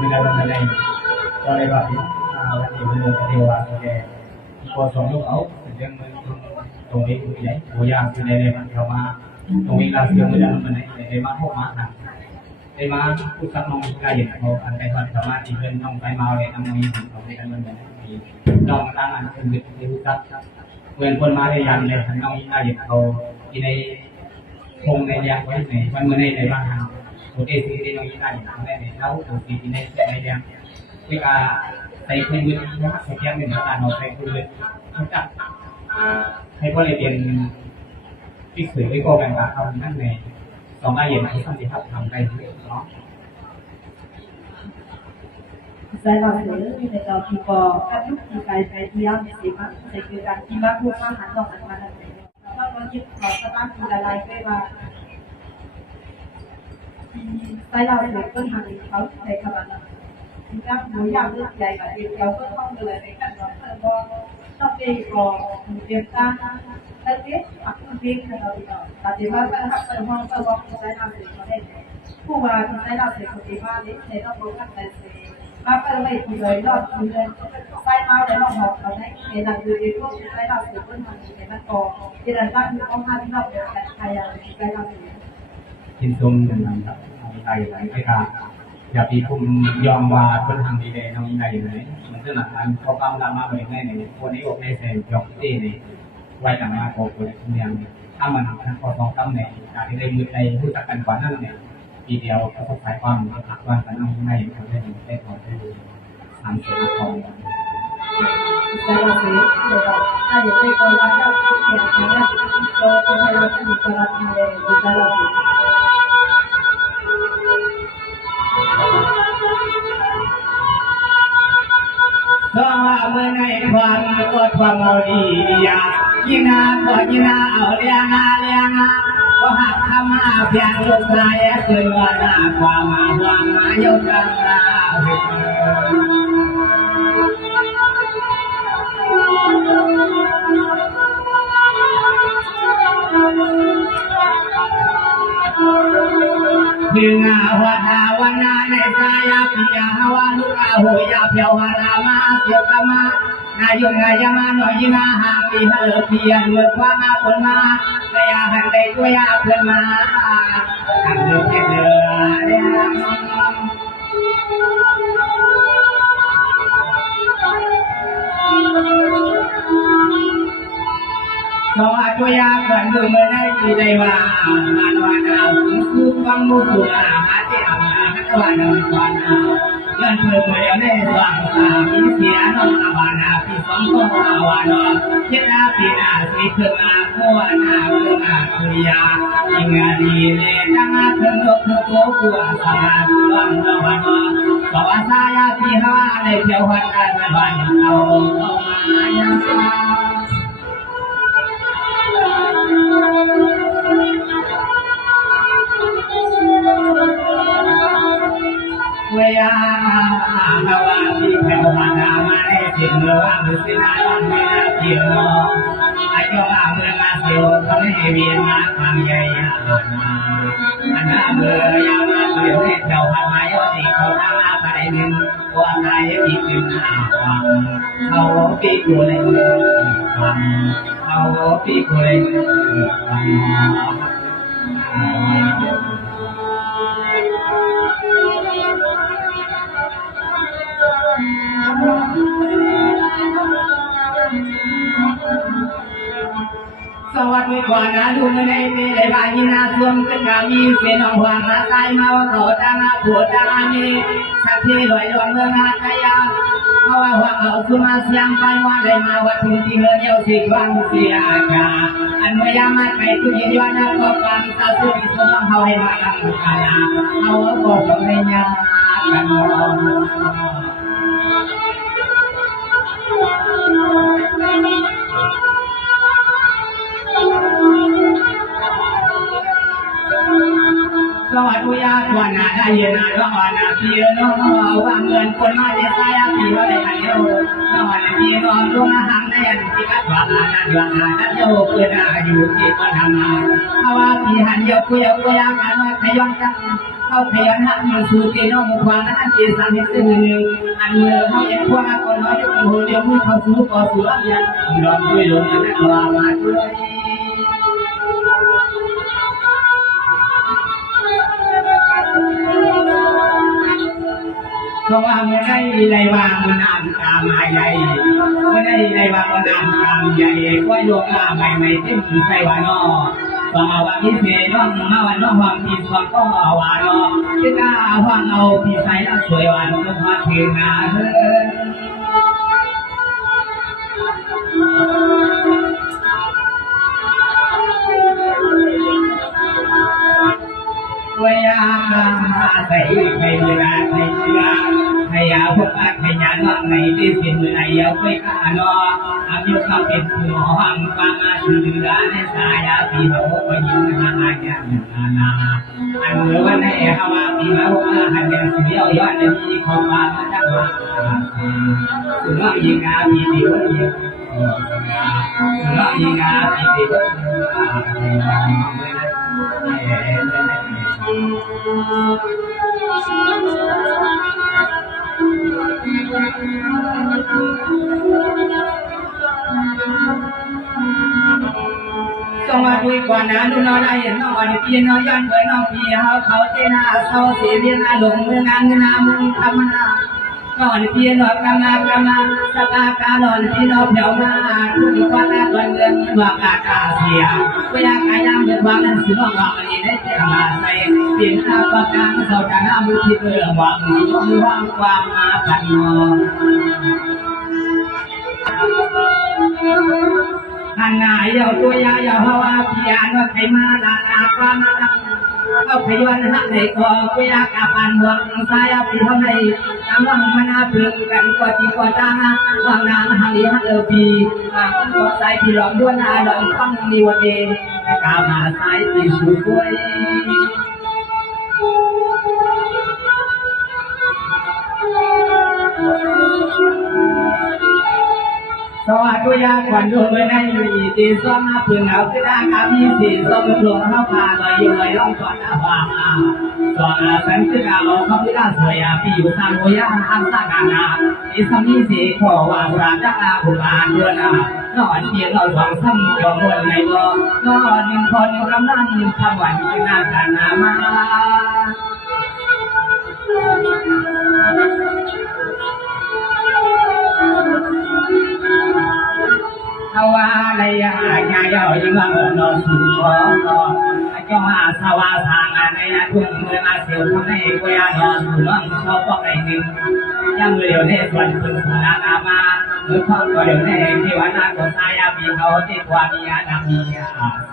เวลาวันไหนก็เลยว่าวันนี้มันเรื่องเดียวว่าแกพอสองลูกเอาเรื่องมันตรงนี้คือใหญ่ตัวอย่างคือในมันเข้ามาตรงนี้เราเชื่อไม่ได้มันในมาพวกมาทางในมาผู้สักน้องกายอย่างเขาอันใดความสามารถที่เพื่อนน้องไปมาเลยทำนี้ของในกันมันแบบนี้น้องตั้งอันเป็นที่ผู้สักเพื่อนคนมาได้ยันเลยน้องกายอย่างเขาที่ในคงในยางไว้ในวันเมื่อในบ้านเราตัวเอซีที่น้องกายอย่างได้ในเท้าตัวซีที่ในยางที่ว่าใส่พื้นมือนะสักอย่างหนึ่งการเราใส่พื้นมือเขาจับให้พวกเราเรียนพิสูจน์วิโก้กันว่าเขานั่นในสองอาเย็นที่ต้องทำได้เนาะ在老师那个地方，他就应该在这样的地方，这个在地方不发寒冬寒寒的。然后我就考上大学来对吧？在老师跟他们考在他们那，人家不要是在个学校跟他们来看到很多，到这个学生。Tapi aku dia kalau dia, tapi apa hak terhormat terhormat saya nak beri dia. Kuat saya nak beri dia ni, saya nak bukan saya. Apa lagi boleh lah, boleh. Saya mau dia nak học ở đây, để làm người yêu quốc saya nak beri pun hàng để nak có. Jadi nak orang hati nak beri saya nak beri. กินส้มกันนะครับไก่ไหลไก่กาอย่าปีคุมยอมว่าคนทางดีเลยน้องไก่ไหนมันจะหนักอันเขาปั้มดราม่าเลยในวันนี้อกในเซนยกที่นี่ไว้ต่างมาโกโก้อย่างถ้ามันพอสองตำแหน่งจากที่ได้มือในผู้จัดการก่อนนั่นเนี่ยทีเดียวเขาต้องใช้ความหักวันกันน้องไก่เขาได้ได้พอได้ทำเสร็จพอ在老师那个，他也对个大家不讲，讲了说跟他老师你过来听的，就在老师。ก็เมื่อในความก็ความเอาดีอยากยินาก็ยินาเอาเลี้ยงก็หักทำมาเพียงลูกชายเกินว่าหน้าความมาหวังมาโยกกันราดึงหัวทาวันนาในสายพิยาว่าลูกอาหุยาเพียวหารามาเสียกมานายุงายมาหน่อยนาหาปีเฮลเพียนเมื่อความมาคนมาเสียหันได้ตัวยาเพื่อนมาทำเดือดเดือดเดียวสองอาตัวยาขวัญดูเมื่อได้ที่ได้ว่ามันวันเอาคือฟังมุขอาหารที่เอามาให้วันวันเอาเงินเพิ่มเมื่อได้สว่างตามีเสียน้องอาบานาพี่สองคนอาวานอเจ็ดนาปีนาสีเพิ่มมาโคนาโคนาตุยาอิงาดีเลยจังอาเพิ่มลูกโคกัวสาราตัวน้องวานอสวัสดิ์ยาพี่ฮาในเที่ยววันกันวันเอามายังเวียนาวาที่แผ่วมานามาได้สิ่งเมื่อว่ามือสินาวันเมื่อเที่ยวไอ้เจ้าอาเมื่อมาเสียวเขาให้เวียนมาทางใหญ่อันน่าเบื่อยามาเบื่อให้แถวพันไม้ยอดที่เขาทำอาไปหนึ่งว่าใครอีกหนึ่งฟังเขาปีกูเลยฟังเขาปีกูเลยฟังสวัสดีกว่านะดูไม่ได้ในบ้านยินาท่วมกันกามีเสียงหัวมาตายมาว่าเขาดังอาปวดดังอามีสักทีลอยลอยเมืองอาตยาเพราะว่าหัวเขาสุมาเสียงไปว่าได้มาวัดทุ่งที่เฮือเดียวสิควันเสียกาอันเมื่อยามาไปทุกยินวันก็ฟังตาสุริสมองเขาให้มาดังกาลาเขาก็สมัยยากัน สวัสดียาวันนาได้ยินนะว่าวันนาพี่น้องว่าเงินคนมาจะตายพี่ว่าได้กันเดียววันนาพี่น้องลงอาหารได้ยันที่กัดว่านาดวงนาเดียวเกิดอายุที่ก็ทำมาเพราะว่าพี่หันเดียวคุยกันว่าขย้อนกันเขาขยันหักมือสู้ที่น้องควานนั่นที่สามีซึ่งอันเมื่อเขาเห็นพวกนักคนน้อยที่หัวเดียวมือเขาสู้ก็สู้ยังยอมด้วยลมนักว่ามาด้วยเพราะว่าเมื่อได้วางมันน้ำตามมาใหญ่เมื่อได้วางมันน้ำตามใหญ่ก็โยกใหม่ที่มือใส่วานอต่อว่าพิเศษน้องมาวันน้องความที่สองก็วานอที่ตาฟังเอาพี่ใส่แล้วสวยวันก็พอถึงนาวยาใส่ไปเวลาใส่เชื้อให้ยาพวกขยันว่าไงที่สิ่งไหนอย่าไปฆ่าน้ออายุเขาเป็นผู้ห้องฟังมาชื่อเดือนในสายาพี่เขาก็ยิ้มมาหายานาอันเมื่อวันนี้เขาว่าพี่เขาว่าหันเดินเสียวยอดเลยมีของมาจากมาสุนัขยิงอาพี่เดียวยิงสุนัขยิงอาพี่เดียวสวัสดีกว่านะลูกน้อยเห็นน้องวันพี่น้อยย้อนเผยน้องพี่เขาเจ้าหน้าเศร้าเสียเรียนอาหลงเมืองานเงินนามึงทำมาน้องพี่น้อยกำลังสตาการนอนพี่น้องเดี๋ยวมาทุกวันละวันเงินว่ากาเสียเวลาขายำเดือดวันนั้นสิน้องว่าวันนี้ได้เจอมาใส่เปลี่ยนอาประกันเสาจะหน้ามือที่เมื่อหวังมือว่างความมาพันนอหันหน้าเยาตัวยาเยาฮาวาพิยานว่าใครมาลาลาความรักเขาพยวนหักในกอกุยากาปันหวังสายพิเท่าไหร่ตามวังมนาเพื่อกันกว่าที่กว่าตาวังนางหังลีหักปีก็สายพี่หลอมด้วยนาหลอมฟังมีวันเองกามาสายที่สุดด้วยสวัสดียาขวัญดูไม่ได้อยู่ดีซ้อมมาเพื่อเอาที่ได้การมีสีซ้อมลงเข้าพาลอยอยู่ลอยล่องก่อนอาบาส่วนสันติการเราเขาที่ได้สวยพี่อยู่ทางโอยาทางสร้างงานอีสามีสีขอว่าราชการผู้บานด้วยนะนอนเพียงเราสองซ้ำยอมวนในบ่นอนหนึ่งคนกำลังทำวันที่น่ากันนามาเขาว่าอะไรอย่างเงี้ยยิ่งว่ามันนอนสูงกว่าจ้องอาสวาสางานในทุ่งเมืองอาเซียนทำให้กุยานอนสูงน้องชอบก็ไม่ดึงยังเร็วในส่วนพึ่งสุนานามาเมื่อพ่อก็เร็วในที่วันนั้นก็สายมีเขาที่กว่ามีอามี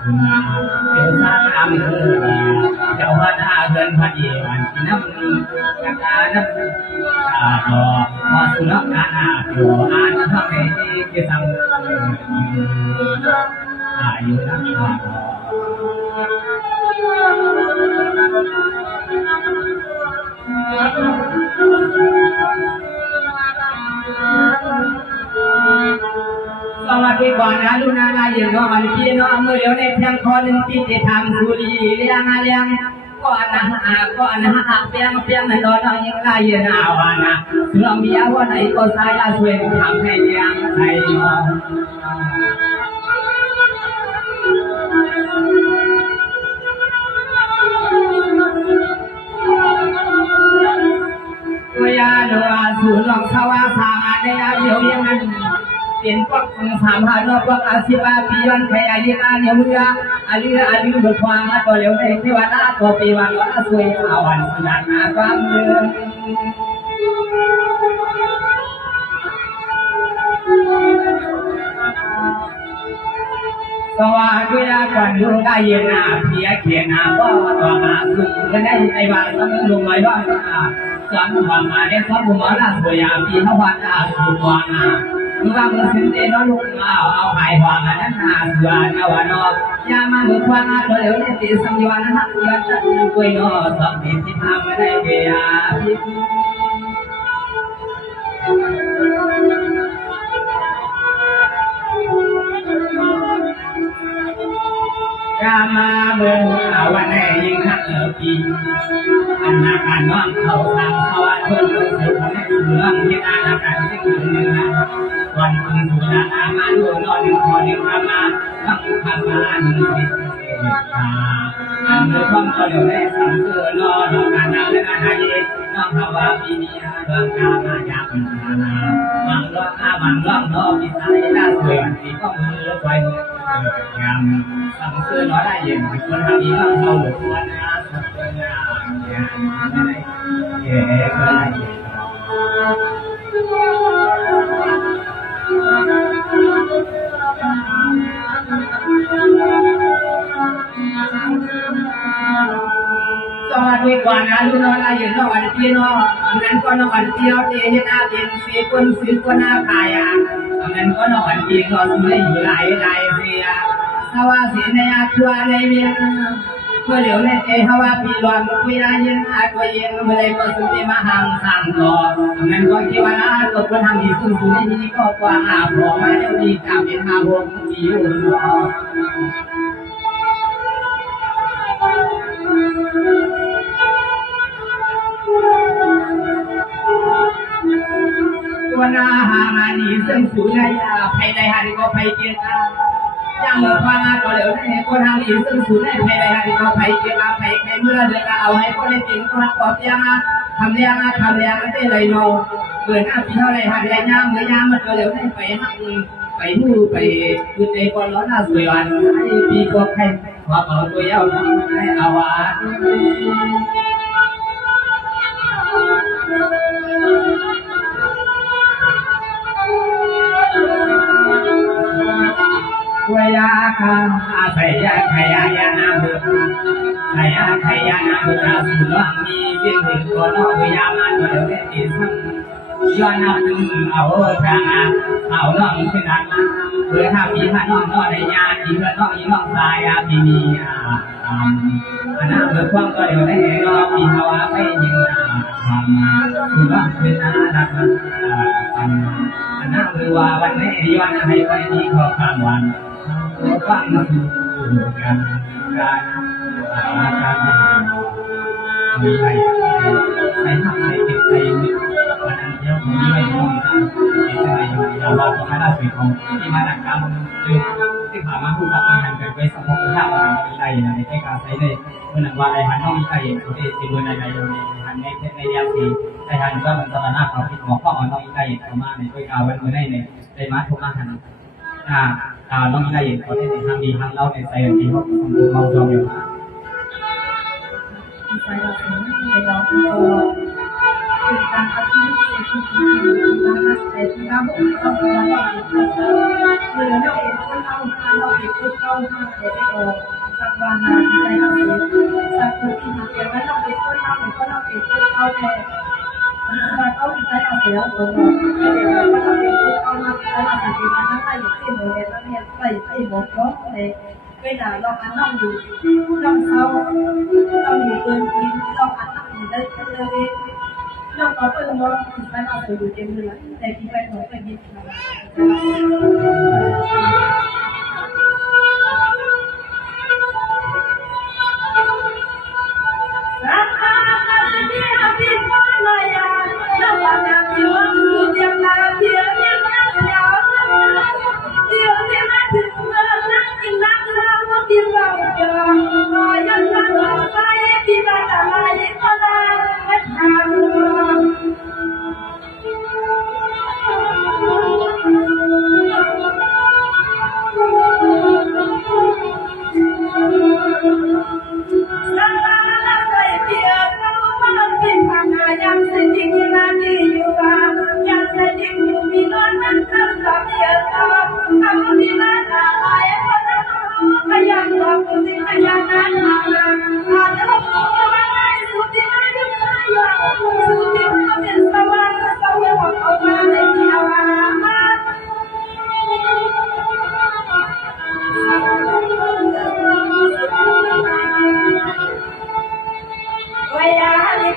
สุนาเดี๋ยวสายอามีเจ้าพันอาเดินพันเยี่ยนน้ำกระดาน้ำต่อพอสุนัขนาอยู่อ่านทำให้ที่ทำอยู่นักว่าสวัสดีก่อนนะลูกนาลายอย่างน้องอันพี่น้องเมื่อเดี๋ยวในเพียงคอหนึ่งที่จะทำสุรีเลี้ยงก็อันนะเพียงในตอนนี้ลายอย่างน่าวานะสุรามีว่าไหนก็สายอาสวยทำให้เลี้ยงไทยวยาโนอาสูรองสวาสางานในอายุยังนั้นเป็นพวกสามหานพวกอาชีพพิยันขยายนาเนี่ยมึงอาลีบุตรวางตัวเลี้ยวในเทวดาตัวปีวันวันสวยอาวันสนานาความเมืองสวัสดีนะก่อนดูได้ยินนะเพียเขียนนะก็ตัวมาสุดก็ได้ในวันสมุนลงไว้บ้างนะสอนความมาได้สอนบุญมาละสวยปีนวันอาสุวรรณ มึงว่ามึงสิเตนอลูกเอาหายหัวกันนั้นหาสวนเอาวันอยามามึงควางตัวเหลวในตีสังยวนหักยอดจัดกุยนอสองทีที่ทำไม่ได้เกียร์กามาเบิ่งเอาวันไหนยิ่งหักปีอันนาการน้องเขาทางเขาว่าเพิ่มเติมสุดในเรื่องที่อาการสิ่งหนึ่งนะวันคุณสุดามาดูนอนหนึ่งพอหนึ่งมาตั้งพันมาหนึ่งสิอันเมื่อความก็เดี๋ยวได้สั่งเสือนอนการนั่งและนาเย็นน้องภาวะปีนี้เรื่องการมาอยากเป็นนาบางร้องบางร้องน้องมีสายน่าสวยที่ก็มือไว้งามสั่งเสือน้อยได้เย็นคนทำนี้ต้องเข้าหรือควรนะสักเรื่องงามอย่างไรเก๋ก็ได้สวัสดีกว่านะลูกน้องอะไรอยู่นอกวันที่นอกนั้นก็นอกวันเที่ยวเที่ยวหน้าเป็นสีคนซื้อก็หน้าขายอ่ะนั้นก็นอกวันที่ก็สมัยอยู่หลายเสียสวัสดีในอาตัวในเมียเมื่อเดี๋ยวในใจเขาว่าพี่รอนคุยได้ยินอาตัวเย็นเมื่อไรก็สุดที่มาห่างสั่งต่อนั้นก็คิดว่าน่าตัวคนทำดีสุดในนี้ก็กว่าอาพอมาเดี๋ยวนี้กลับเป็นหาวงจีอยู่ตัวนาหามาดีซึ่งสูงในภายในหันก็ภายเกียรติยังเมื่อฟังตัวเหลวในคนทางดีซึ่งสูงในภายในหันก็ภายเกียรติภายใครเมื่อเดือนเอาให้คนได้เป็นคนปอบยังทำเลี้ยงได้เลยโนเกิดหน้าพี่เท่าไรหันไรย่างเมื่อย่างมันตัวเหลวในไปหักไปนู่ไปคือใจคนร้อนหน้าสวยวันให้พี่ก็ใครว่าเอาตัวยาวให้อาวาวยาคาพยาขยายานาบุขยานาบุตาสุลมีเพียงถึงตัวนอกยามันเดี๋ยวได้ติดซ้ำย้อนนับถึงเอาทางเอาน้องขึ้นอันมาเพื่อถ้ามีท่านน้องในญาติเพื่อนน้องยิ่งน้องตายพี่มีอันนั้นเพื่อความก็เดี๋ยวได้เห็นว่าปีภาวะไม่ยิงทำสุลเป็นอาดักอันนั้นคือว่าวันนี้ย้อนให้ไว้ที่ขอบข้างวันฟังดูกันมีใครใครทำใครเก็บใครวันนั้นเที่ยวผมมีไม่รู้ที่จะไปอยู่ยาวว่าของคณะสื่อของที่มาดักกรรมที่ผ่านมาผู้รับงานกันไว้สมมติภาพอะไรมีใครในแค่การใช้ได้เมื่อนั้นว่าไอ้ฮันน้องมีใครเขาได้จีบในในฮันในเทศในยามที่ไอ้ฮันก็มันตระหนักเขาที่บอกข้อมันน้องมีใครเข้ามาในด้วยการวันเมื่อได้ในมาทุกมาหันน้องมีใครเขาได้ในทางดีทางเล่าในใจที่เขาสมบูรณ์มองจอมอยู่ใจเราในเราก็เป็นการทำที่ไม่ใช่ที่แต่ที่เราต้องการเราคือเราเองคนเราเองคนเราแต่ได้ออกสักวันนาใจเราเองสักคนที่มาเกี่ยวกับเราเองคนเราเองคนเราแต่เราต้องใจเราเสียตัวเราไม่ได้เราต้องเป็นคนเรามาใจเราเสียมาทั้งใจอยู่ที่โมเดลตั้งเนี่ยใส่หมวกก็เลยเวลาเราอันนั่งอยู่นั่งเศร้าเราอยู่เกินกินเราอันนั่งอยู่ได้เลยเราก็เปิดมองถึงไปเราไปอยู่เต็มเลยแต่ที่ไปของไปยิน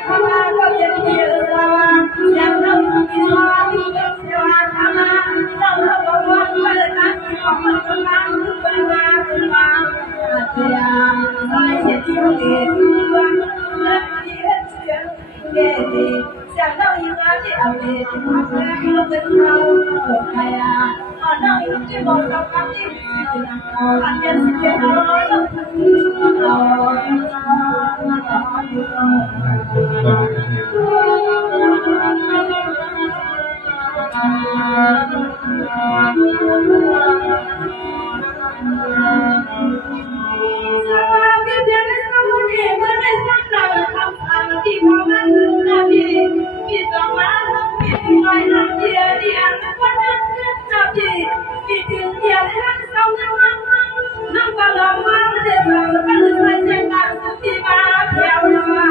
เข้ามาก็เป็นเดียวกันอย่างเราที่ว่าที่เป็นเสียทำมาเราบอกว่าเมื่อนั้นของมันกำลังเป็นมาเป็นมาเสียใจเสียที่เราเห็นว่าเมื่อที่เห็นเสียงเด็ดจากเราอยู่งานที่เอาเด็ดทำให้เราเป็นเราใครอ่ะเราอยู่ที่บอกเราคำที่อันยังสิ่งที่เราที่พอมันนาทีที่ต้องมาที่ลอยน้ำเดียดีอันวันนั้นนาทีที่ถึงเดียรักสาวน้ำน้ำบาลมาเดือดร้อนกันใส่เส้นทางที่มาเที่ยวมา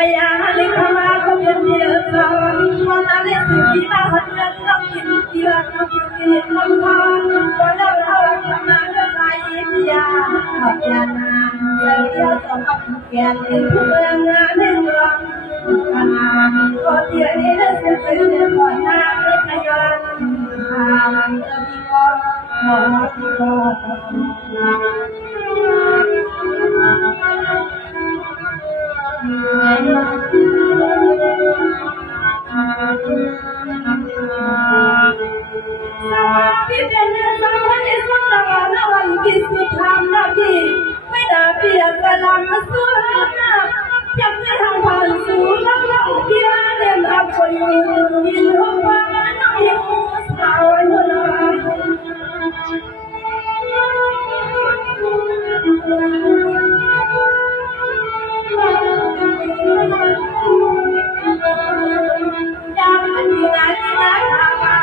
Oya, เป็นเดียวกันวันนั้นเลยสิที่ตาหันกันเรากินเดียวเรากินลำพังวันเราทำงานเรื่องไรเดียวขับยานานเดียวต้องกับแกนเป็นผู้เมืองงานในเมืองก็เดียวนี้ได้เสียใจเดือดร้อนน้ำไม่ขยันทางจะมีก็หมอที่ก็พี่เป็นเรื่องสำคัญที่สุดในวันที่สุดทำหน้าที่ไม่ได้เปลี่ยนแต่ลำมาสู้นะยังไม่ทำผ่านสู่รักเราเพียงเดินทางคนอยู่ที่หัวฟ้าน้องยังสาวอยู่นะยังไม่มีงานที่ได้ทำมา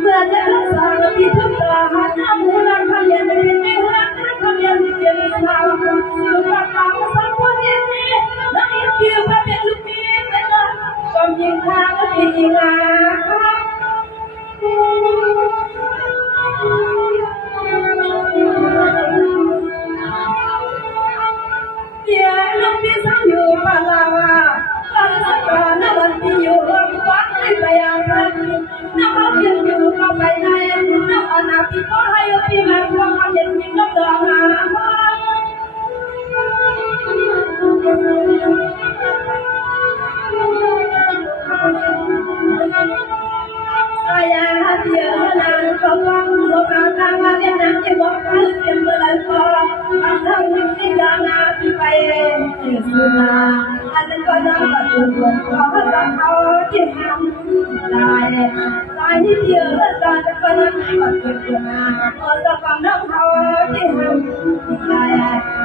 เมื่อได้รักษาที่ทุกตัวหาหน้ามูลค่าเย็นไม่ได้รักทำยังเย็นสาวสู่กับเราสักวันนี้น้องยังเกี่ยวกับเป็นลูกพี่เป็นละความยิ่งทางก็ดีงามเดี๋ยวลูกพี่สั่งอยู่ป่าลาวาตอนสักวันนั้นวันที่อยู่วัดให้ไปอาบน้ำน้ำเย็นอยู่เข้าไปในน้ำอนาพี่ก็ให้พี่มาความเย็นมีน้ำดองน้ำsaya dia nan kawang boka tama dia nan ke boka sembelan ko antang mesti dana pipai suna adan ko dah patu ko ha ko ti ham lai dia dan ko nan patu suna ko ta kam na ko ti ham lai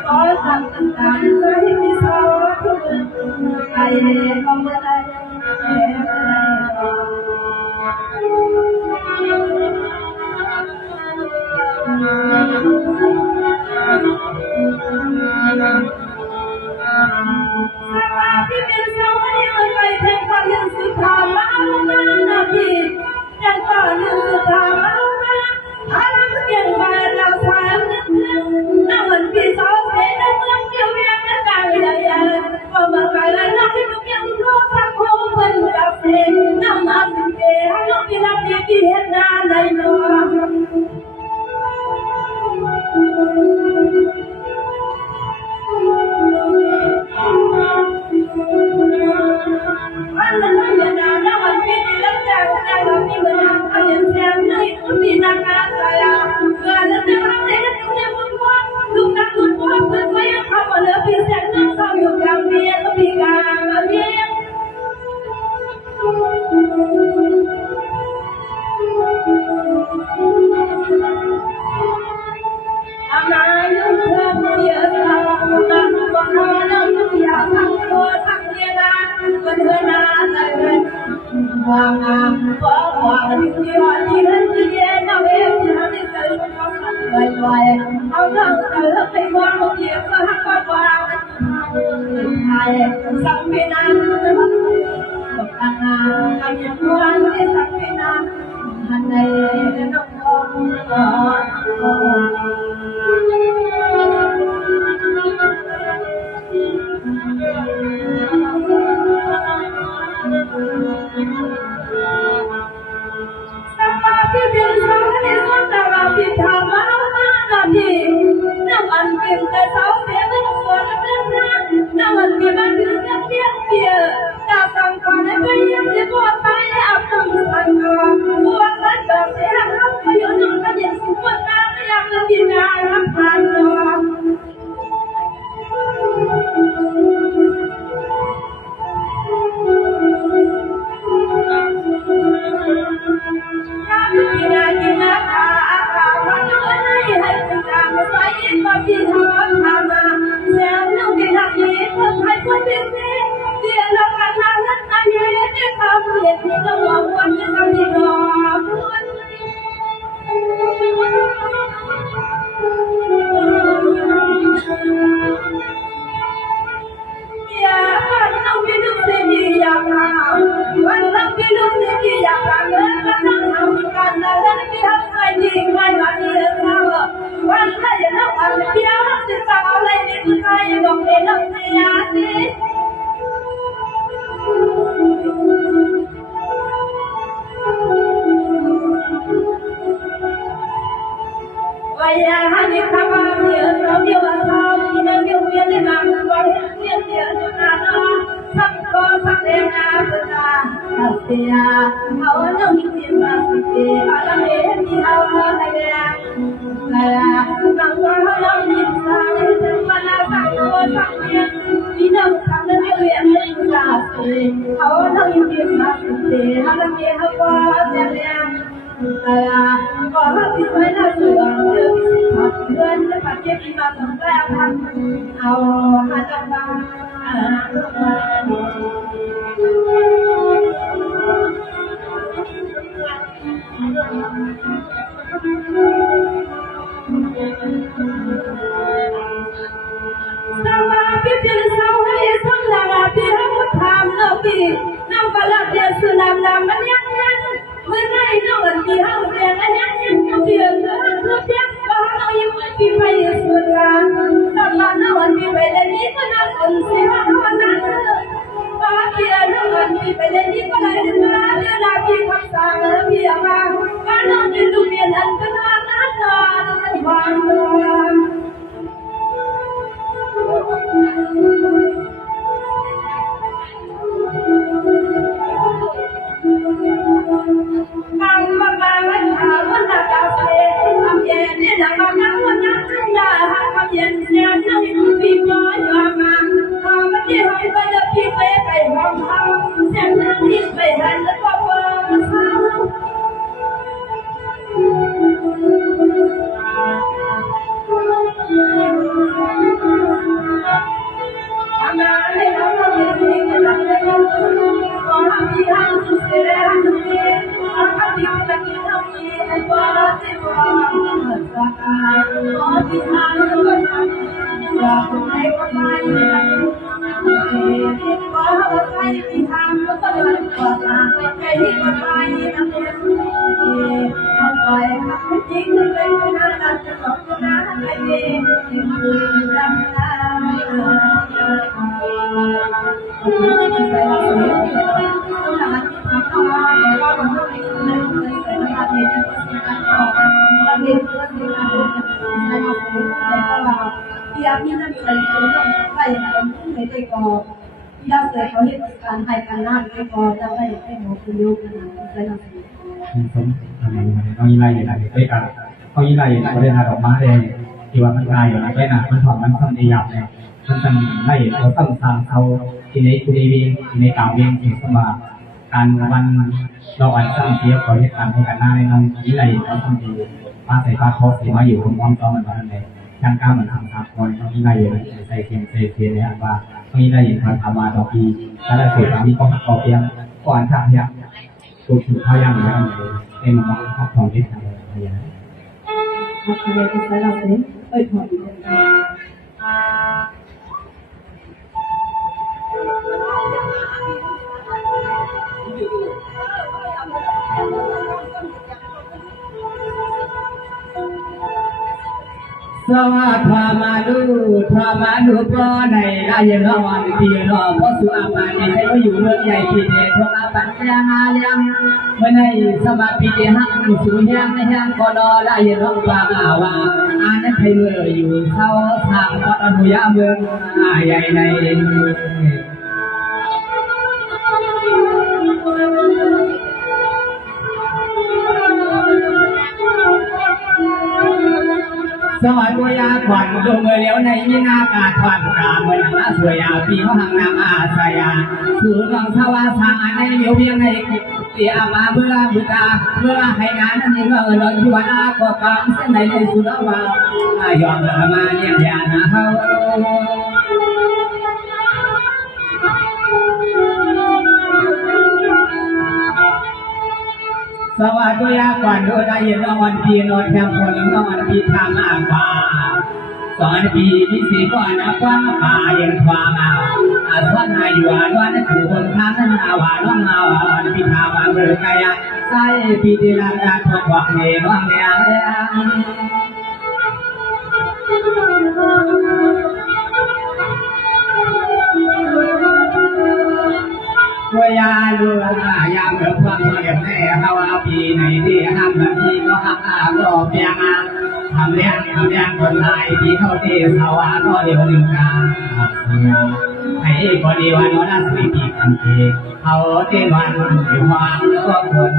ko sam tan sai ti so tu ai ko laiที่เป็นสาวที่ไปแทงความยังสุดท้ายมานาทีแทงความยังสุดท้ายมาอะไรก็เปลี่ยนไปเราสามนึกน้ำมันพี่สาวเสียน้ำเมืองเกี่ยวเรียงกันได้เลยพอมาไปแล้วน้ำที่ทุกอย่างรู้ทักโค้งเป็นกับเสียน้ำมาสิเดียให้น้องที่รับที่เห็นหน้าในน้องวันนั้นเวลาน้ำมันพี่ที่รับจากจากเราที่เวลาเขายังแซมในที่นักการใจเมื่อนั้นจะทำได้ทุกอย่างมุ่งมั่นลูกนักลุ่นว่าเพื่อนไม่ยังเข้ามาเลยพี่แซมนั่งเศร้าอยู่กลางเบียร์ก็พี่กลางเบียร์อาณาลูกเธอเดียวเราตั้งตัวเราเราอยากทั้งตัวทั้งเยนาเป็นเวลาแต่วางฟ้าวางที่ว่าที่นั่นที่เย็นเอาเองที่ทำให้เธอชอบกันบ่อยๆเอาเรื่องเธอไปวางเกี่ยวกับหักวางไทยสังเวียนตกต่างทำอย่างวันที่สังเวียนทันใดน้องก็ที่เป็นสาวที่สุดแต่ว่าพี่ทำมานาทีน้ำมันเป็นแต่สาวเสียเป็นคนละเรื่องน้ำมันมีมันถึงจะเพี้ยนเพี้ยดาวสังขารไม่ยังจะตัวตายแล้วต้องสังกัดบัวสันแบบเสียหักไปอยู่นอนกันอย่างสุขวันนั้นยังจะกินงานรับทานกินกินอาคาวันนั้นให้ถึงการใส่ก็ที่ทำทำมาแล้วลูกที่ทำนี้เพื่อให้คนเป็นเสียเดี๋ยวเราการทำนั้นอายุได้ทำเรียนที่ต้องหวังวันจะทำที่รออย่าน้องไม่นึกเสียดีอย่า วันนั้นพี่ลุงที่อยากรักเงินก็ต้องทำกันนะแล้วพี่ทำให้ดีไม่มาดีเขาวันนั้นอย่าต้องอันเดียวจะสาวอะไรนี่คือใครบอกเองต้องเสียสิวายาฮันนี่ข้าบ้านเดียวเราเดียวเราที่นั่งเดียวเวียนเลยมาก่อนเดียวเดียวจุดนั้นสักก็สักเดียวนะสุดาเสียเอาหนุ่มที่มาสิเดียวอะไรที่เอาอะไรเนี่ยตั้งวันเราดีใจมันน่าสักก็สักเดียวที่นั่งทำได้เวียนเลยสุดาเสียเอาหนุ่มที่มาสิเดียวอะไรที่เอาเนี่ยก็ที่ไม่น่าเชื่อเพื่อนจะปัจเจกมาสงแรงทำเอาหาจังบ้านสมาพิจารณาให้สมลาพิรมุธามนบีน้ำบาลเดียสุนามนามันยังเมื่อไรน้องวันที่ห้าเรียนและยังเพียงรู้จักก็เรายังที่ไปสุดาสมาน้องวันที่ไปเล่นนี้ก็น่าสนใจว่าวันนั้นว่าเพียงน้องวันที่ไปเล่นนี้ก็เลยมาเรื่องราวที่คำสั่งเพียงว่าการน้องจะดูเรียนอันเป็นวันนั้นนอนวันนอนฟังมาบางวันหาวันหน้ากาเฟ่ทำเย็นเนี่ยหลังมานั่งวันนั่งขึ้นยาทำเย็นเสียนั่งปีน้อยมาทำมาที่ให้ไปจะพี่ไปไปห้องเขาเสียงนั่งที่ไปหันแล้วก็เปิดเท้าทำงานให้เราทำเย็นที่จะทำได้ยังขอทำที่ห้างสุดเสียทำที่ทำที่จะกินทำที่ให้กว่าที่ว่าจะขายขอที่ทางก็ทำอยากให้ก็ไม่ขอให้ที่ทางก็ต้องเลยขอทางให้ที่ก็ไม่ทำเองเอาไปทำให้จริงเลยนะเราจะบอกนะให้ดีที่คือทำได้Dia minat sekali untuk saya dalam mereka dia sekali kan hai kanan mereka dalam mereka mau tunjuk saya สมทำไมต้องยินไล่อย่างไรด้วยกันต้องยินไล่อย่างไรได้หาดอกไม้เลยที่ว่ามันลายอย่างไรนะมันถอดมันซ้ำในหยาบเนี่ยมันซ้ำไล่เราซ้ำซ้ำเขาที่ในคุณีเวียงที่ในกาวเวียงที่สมาการวันเราอันซ้ำเสียขอเหตุการณ์ให้กันหน้าในนั้นยินไล่เราซ้ำดีมาใส่ปลาคอสีมาอยู่บนความซ้อมมันวันไหนช่างกล้าเหมือนทำทับคนต้องยินไล่อย่างไรใส่เทียนเนี่ยว่าต้องยินไล่อย่างไรทำมาต่อปีถ้าได้เกิดมีก็ต่อเพียงก่อนทำเนี่ยตัวผิวข้าวย่างแล้วในมองภาพทองที่ทำอะไรอย่างนี้ Apa yang saya lakukan? Baik,สวัสดิ์ธรรมานุปในราชนวันที่รอพระสุอาปานิให้เขาอยู่เมืองใหญ่ที่เดชทงอาปัญญานาเลียงเมื่อในสมาพิเดหังสุแห่งในแห่งกนอราชนองปางอาวาอาณาไทยเมื่ออยู่เข้าทางพระอนุญาเมืองใหญ่ในสวัสดียาขวัญดวงเลี้ยวในมินากาขวัญกาเมืองนาสวยาปีมหังนางอาสยาสู่วังทวาสาในเลี้ยวเพียงในเตียมาเมื่อบุตาเมื่อให้งานนี้ก็รออยู่วันอาก็กำเส้นในสุรวายอมมาเนี่ยยานาเฮาสวัสดียาก่อนดูได้ยินวันปีนอนแคมป์คนก็วันปีทางอาบาสอนปีที่สี่ก่อนนะว่าป่ายังควาง สวนอายุวันผู้คนทางนั้นวาน้องนาวพิธาวาเบิกกายใส่พิธีลาดาทกวักเนน้องเนียตัวยาลูยามเกิดความเรียบแน่เขาเอาปีในที่ห้ามแบบนี้ก็หักก็เพียงทำเลี้ยงคนไทยที่เขาที่เขาว่าก็เดียวหนึ่งกันให้พอดีวันนั้นสิที่กันทีเขาที่วันอยู่วางก็คน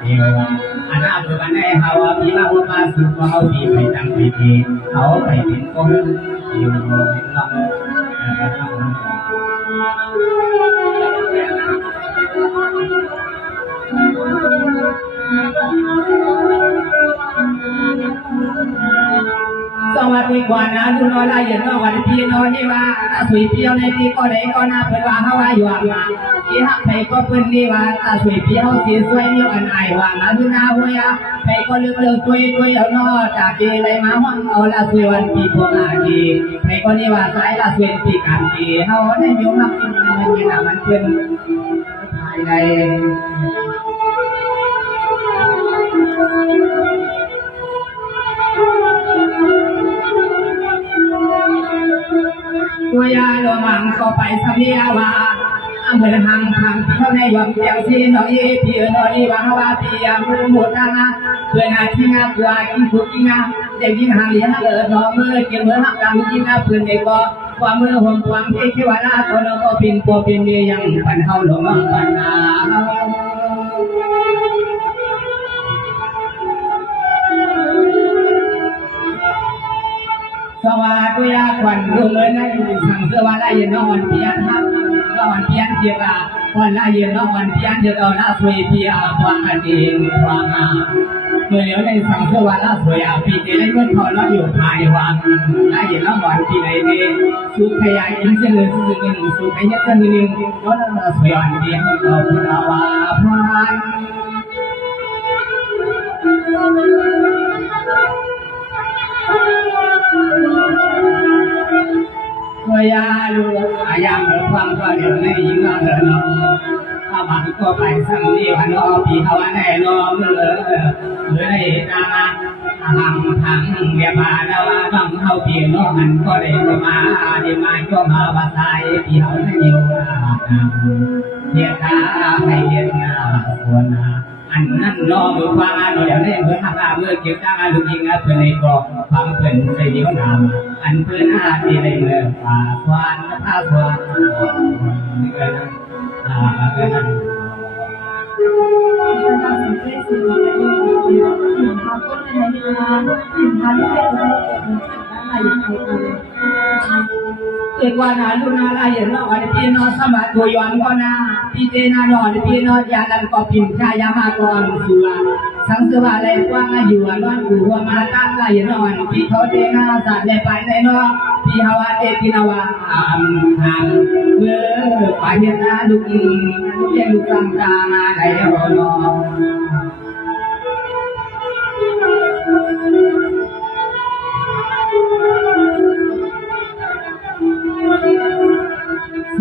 เดียวอันนั้นเป็นวันไหนเขาพี่มาหัวมาสุดเขาพี่ไปตั้งไปทีเขาไปเป็นคนเดียวเป็นลำสวัสดีกว่านะดูน้อยละเอียดว่าวันพี่น้อยนี่ว่าสวยเพียวในที่ก็ได้ก็น่าเป็นว่าเขาว่าอยู่อ่ะที่หักไปก็เป็นนี่ว่าสวยเพียวสีสวยมีอันไหนว่านะดูน้าหัวไปก็เลือกด้วยเอานอจากดีเลยมาห้องเอาละสวยวันปีพวกอาดีไปก็นี่ว่าสายละสวยปีกันดีเขาได้ยกนับมันมีนะมันเป็นภายในตัวยาโลมังก็ไปสัพยาวาเหมือนทางเข้าในยอมเตียงซีนอยพี่นอยว่าพี่ยามหมดทางเพื่อนอาที่งากว่ากินทุกกินงาเด็กยินหางเลี้ยงน้องมือเกี่ยวมือหักกำกินเพื่อนเด็กก็ความมือห่มความที่ที่ว่าคนก็เป็นตัวเป็นเมียยังปันเฮาหลงปันนาสวัสดีควันดูเหมือนในสังเสวะละเย็นนอนเพียนครับนอนเพียนเจียร์วันละเย็นนอนเพียนเจียร์ละสวยเพียความอันดีความเมื่อเดี๋ยวในสังเสวะละสวยปีเดียวเมื่อพอเราอยู่ภายวังละเย็นนอนปีไหนเดสุขยายยิ่งเสื่อมสุขยายเสื่อมยิ่งน้องละสวยอันดีเราพูดว่าพานตัวยาลูอายามเดือดความก็เดี๋ยวในยิ่งเดือดน้องถ้ามันก็ไปสั่งนี่วันน้อพี่เขาแน่น้องเลยนาหังทังเดียมาแล้วว่าต้องเข้าเพียงน้องมันก็ได้มาเดี๋ยวมาก็มาว่าตายพี่เขาไม่อยู่เดียตาให้เดียนาส่วนอันนั้นรอมือฟังอันเดี๋ยวนี้เพื่อนทำเมื่อเกี่ยวกับลูกยิงเพื่อนในกองฟังเพื่อนใจเดียวนำอันเพื่อนอาดีในเมืองป่าสวรรค์ท่าสวรรค์นี่ก็นะก็นะเกิดวันนั้นลุนาลายเห็นว่าวันพี่น้องสมัครตัวยอนก็นะพี่เจนานอนพี่น้องยาลันก็พิมพ์ชายามาก่อนสุราสังเสวะอะไรกว้างอยู่นอนกูว่ามาตั้งลายนอนพี่เขาเจนาสัตว์ในไปในนอกพี่ฮาวาเตพินาวาทางเมื่อไปเห็นหน้าลูกเจ้าลูกสังกามาได้รอนอ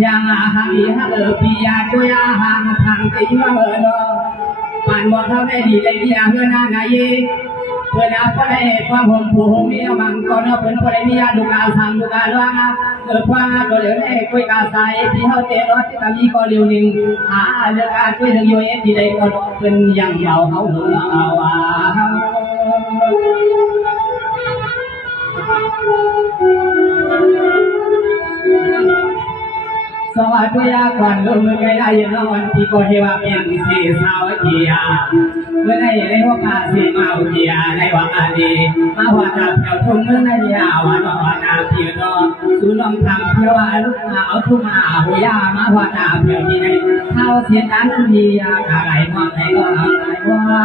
ยังหางอีหักพี่ยาตัวยาหางทางตีว่าป่านบอกเขาได้ดีได้ดีเพื่อนนายเพื่อนก็ได้ความห่มผูกมีมังก็เนาะเพื่อนก็ได้มีญาติการทำดูการว่าเกิดความก็เหลือได้คุยกาใส่ที่เขาเตะรถที่ทำนี้ก็เร็วหนึ่งหาเรื่องการคุยถึงโยเอที่ได้ก็เป็นยังเบาเขาหลงเอาสวัสดีควันลงมือไม่ได้ยังวันที่ก็เทวาเพียงสีสาวเทียเมื่อได้ในหัวกาสีมาเทียในวังอดีมาหัวตาแถวทุ่งเมื่อในยาวันหัวตาเพียงนอนสูนองทำเพียวลูกมาเอาทุ่งมาหัวยามาหัวตาเพียวที่ในเท้าเสียดังเทียกาไหลมองไหลก็ไหลว่า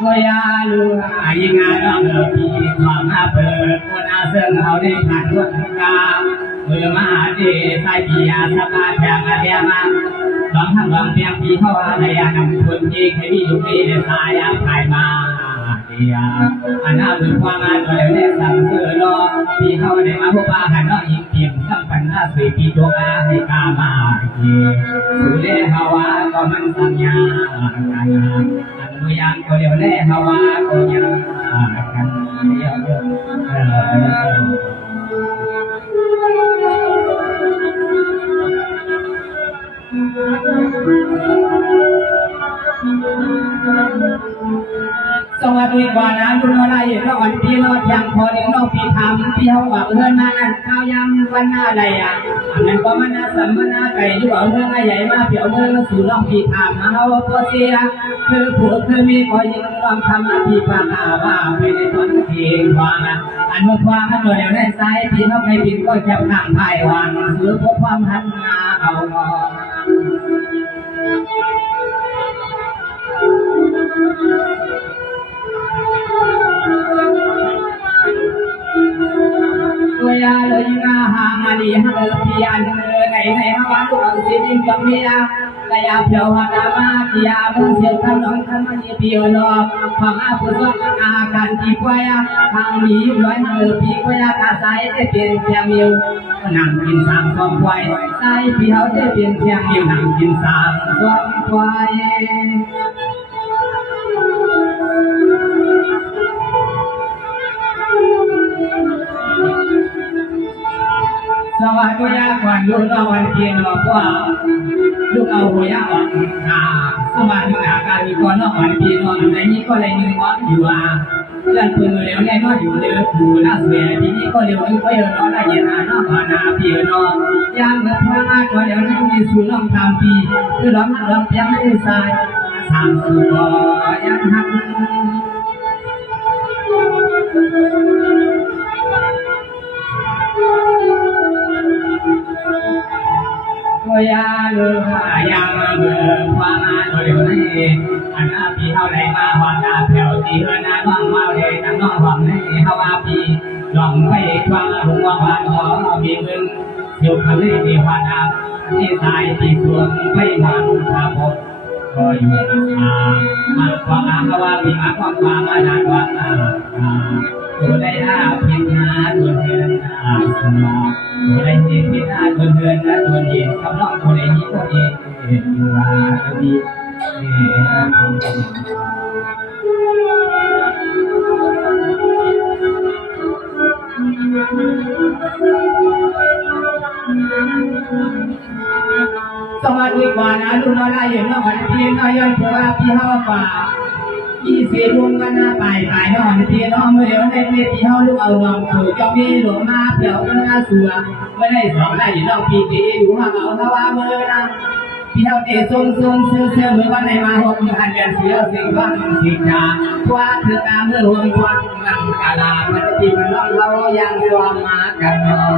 ก็ยาลูยิงานเราพี่ความเปิดคนอาเซิงเขาได้ผ่านวันกาเมื่อมาดีใส่พี่อาสบายแถมมาเดียมาลองทำลองเพียงพี่เขาอะไรนำคนที่เคยมีอยู่ในสายภายมา ยอันน่าเป็นความงานตัวเดียวได้สั่งเสือรอพี่เขาได้มาพบว่าหันน้อยิงเพียงสัมพันธ์น่าสวยพี่ตัวอาให้กามาเย่สุเลฮาวาก็มันสัญญากันอันตัวอย่างตัวเดียวได้ฮาวาก็ยังกันเดียวสวัสดีกว่านะคุณอะไรก็วันพี่รอดยังพอเลี้ยงน้องพี่ทำพี่เขาว่าเพื่อนมานั่นข้าวยำวันหน้าอะไรอ่ะอันนั้นก็มันน่าสัมมนาไก่อยู่เอาเมืองใหญ่มาเปี่ยวเมืองสู่น้องพี่ทำมาเขาตัวเสียคือผัวคือมีคอยยิงความทำพี่พาหาว่าไปในตอนเที่ยงวางอันว่าควางตัวเดียวได้ไซพี่เขาไม่บินก็จะทางไทยวางซื้อพวกความหันนาเอาตัวยาเลยมาหามาดีฮัลโหลพี่อันไหนฮาวาลูกศิลป์จงมียากายาเพียวหาดามาพี่ยาเมืองเสียงทำน้องทำมันยี่ปีโอนอฟังอาผู้สอนอาการที่ควายทางนี้ร้อยฮัลโหลพี่ควายตาใสได้เปลี่ยนเพียงมิวนั่งกินสามซ้อมควายใสพี่เขาได้เปลี่ยนเพียงมิวนั่งกินสามซ้อมควายสวัสดีก่อนลูกน้องวันเพียรบอกว่าลูกเอาหัวยาอ่อนสวัสดีการมีก่อนน้องวันเพียรนอนในนี้ก็เลยนึกว่าอยู่เพื่อนเพื่อนเร็วแน่นอนอยู่เร็วดูน่าเสียทีนี้ก็เร็วนึกว่าเออนอนละเอียดน้องมานาเพียรนอนยามเมื่อพระตัวเร็วนั้นมีสูน้องทำปีคือร้องเพียงไม่ใส่ทางสู่บ่ยังหักก็ยาลูกยังเบื่อความงานเร็วนี้อันอาพี่เขาได้มาหอนอาแผ่วตีเฮือนาน้องเมาเลยตั้งน้องหวังให้เขาอาพี่ลองไปความหุ่นว่างขอมีมึงเที่ยวทะเลมีหวานอาที่ตายที่สวงไปหวังพาพบก็อยู่มาความอาเขาว่าพี่มาความความมาดานวังตัวได้อาพิจารณาตัวเดินสมองตัวได้พิจารณาตัวเดินและตัวเย็นคำน้องตัวได้นี้ตัวเองอยู่ว่าดีสวัสดีกว่านะลูกน้อยได้เห็นว่าวันที่น้อยย้อนเพราะว่าพี่เขาป่ายี่สิบวงกันหน้าไปตายนอนทีน้องเมื่อเดี๋ยวในที่เขาลูกเอาลองถูกจอมมีหลวงมาเผียวกันหน้าสัวไม่ได้สองได้ยินน้องพี่ตีดูห่างเอาทว่าเมื่อนั้นพี่เขาเตะซุ่มซื้อเมื่อวันไหนมาหกพันเดือนเสียสิ่งวันสิ่งจาว่าเธอตามเมื่อหวงวันนั่งกาลามันที่มันน้องเรายังรวมมากันนอน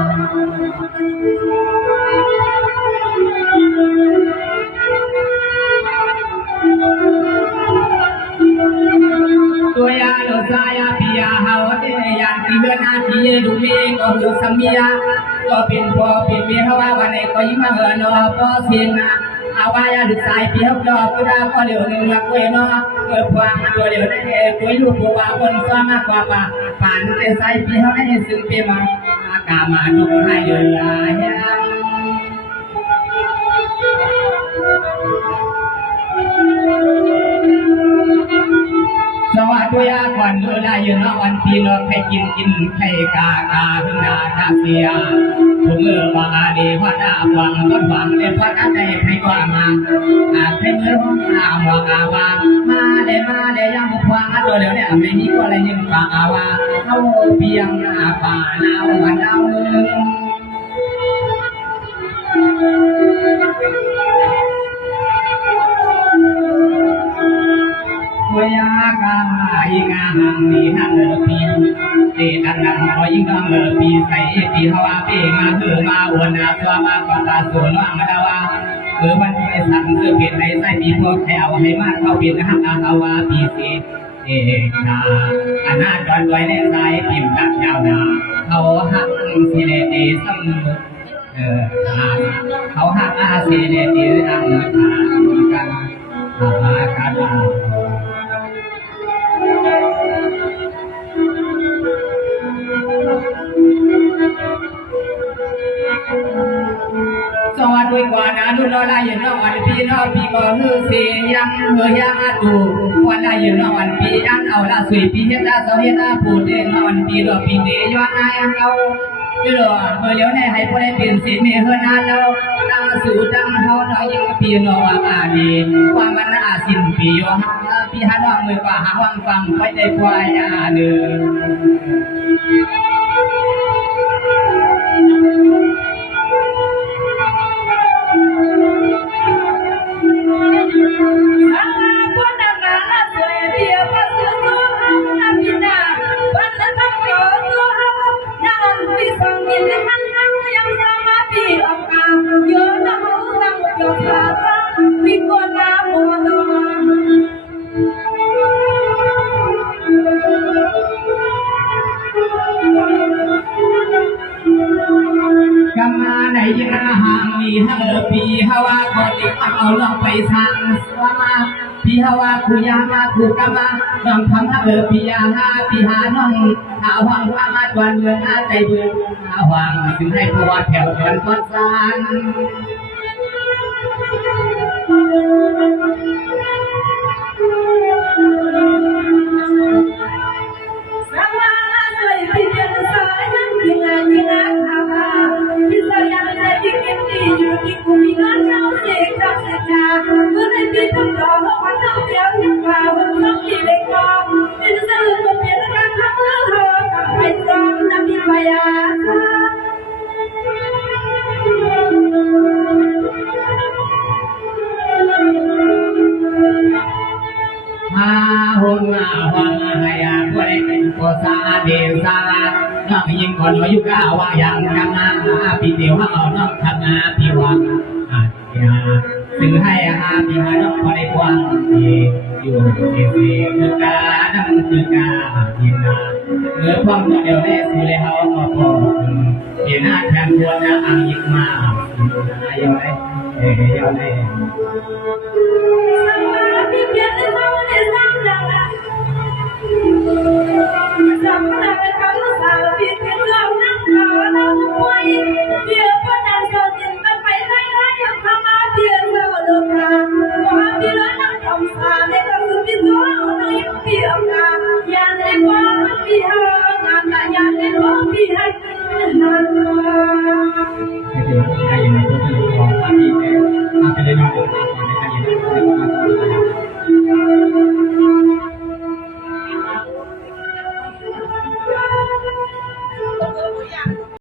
ตัวยาโลซายาปิยาฮาวเตยันติเวนาทีเยดุเมก็ดุสัมมียาก็เป็นพ่อเป็นเมียฮาวาวันไหนก็ยิ่งมาเหินอพ่อเสียงนะฮาวายาดุสายเปียบดอกก็ได้ก็เดี๋ยวนึงละก็เนาะเกิดความตัวเดี๋ยวได้ตัวลูกตัวว่าคนซ้อมมากกว่าป่านแต่สายเปียบให้ซึ่งเปียมากามานุให้เดือดสวัสดีก่อนดูได้อยู่นอกวันพี่น้องให้กินให้กาพึ่งนาคาเสียถุงวางดีพอดาวังต้นวังเล่นพอดาได้ให้กว่ามาให้เมื่อห้องน้ำวางมาได้ยังบุกวางตัวเดี๋ยวเนี่ยไม่มีอะไรยังวางว่าเขาเพียงป่าหนาววันดาวเมืองเวียกายิงหังนี่นั่งเลือปีเตตันนังพอยิงนั่งเลือปีใส่ปีฮาวาปีมาคือมาอวนนาตัวมาปตาส่วนว่างดาวาวันที่สั่งเสื้อเปลี่ยนในใส่ปีพวกแถวให้มาเข้าเปลี่ยนหักอาฮาวาปีเสกาอนาจรไว้ในสายพิมพ์ตักยาวนาเขาหักสิเลตีซ้ำเขาหักอาสิเลตีอังกันอาคาดา คุยกว่านะนู่นนอลาอยู่นอกวันพี่นอพี่ก็ฮือเสียงเฮยยังตูวันลาอยู่นอกวันพี่ยังเอาละสุยพี่เฮ็ดละเสาเฮ็ดละพูดเด้นอนพี่ดอกพี่เดย้อนนายเอาเมื่อเลี้ยวในให้ผู้ใดเป็นสินเฮือนาเราตั้งสู่ตั้งเฮาน้อยยิ่งพี่น้องอาดีว่ามันอาสินพี่อยู่พี่หาน้องมือกว่าหาวังฟังไปได้ควายเด้อกำมาในยังห่างมีฮัลโหลพี่ฮาวาคนที่เอาลองไปทางสวามาพี่ฮาวาคุยามาคุกามาน้องทำฮัลโหลพี่ยาฮาพี่หาน้องหาวังว่ามาตวนเมืองอาใจเบื่อหาวังถึงให้พวดแถวเดินต้นสานหุ่นมาวังหายาผู้ใดเป็นโกษาเดชาน้องยิงคนอายุก้าวว่ายังกำมาปีเดียวว่าเอาน้องทำงานพี่วังซึ่งให้พี่หาน้องผู้ใดกว้างอยู่ที่สี่คือกาดังคือกายินนาเมื่อพร้อมเดียวได้สิเลยเขามาพอเห็นหน้าแทนควรอังยิงมาเยาได้เยาได้Hãy subscribe cho kênh Ghiền Mì Gõ để không bỏ lỡ